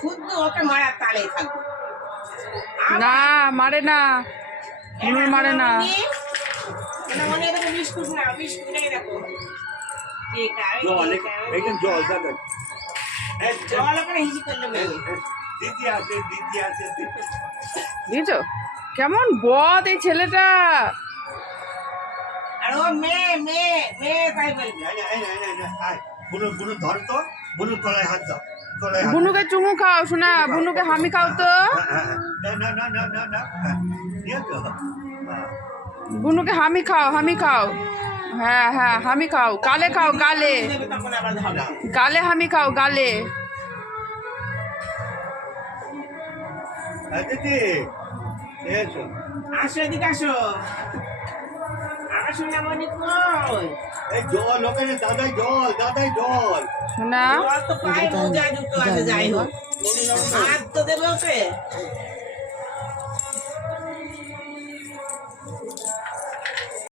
শুদ্ধ ওকে মারার তালে থাকবে। না মারে না, নুনুর মারে না। মনে দেখো বিস্কুট না, বিস্কুট এই দেখো জল জল ওখানে হিসি করলে মেয়ে দিদি আছে বুঝছো কেমন বদ এই ছেলেটা। আর ও মেয়ে মেয়ে মেয়ে তাই বলবে। বুনু ধর তো, বুনু তলায় হাত দাও, বুনুকে চুমু খাও শোনা, বুনুকে হামি খাও তো। বুনুকে হামি খাও, হামি খাও। হ্যাঁ হ্যাঁ হামি খাও, গালে খাও, গালে তখন আবার হবে। গালে হামি খাও, গালে। দিদি এসো, আসো এদিকে আসো। আসো না মনে কই এই জল ওখানে, দাদাই জল শোনা জল তো পাই মোজা দুটো আছে, যাই হোক হাত তো দেবে ওকে।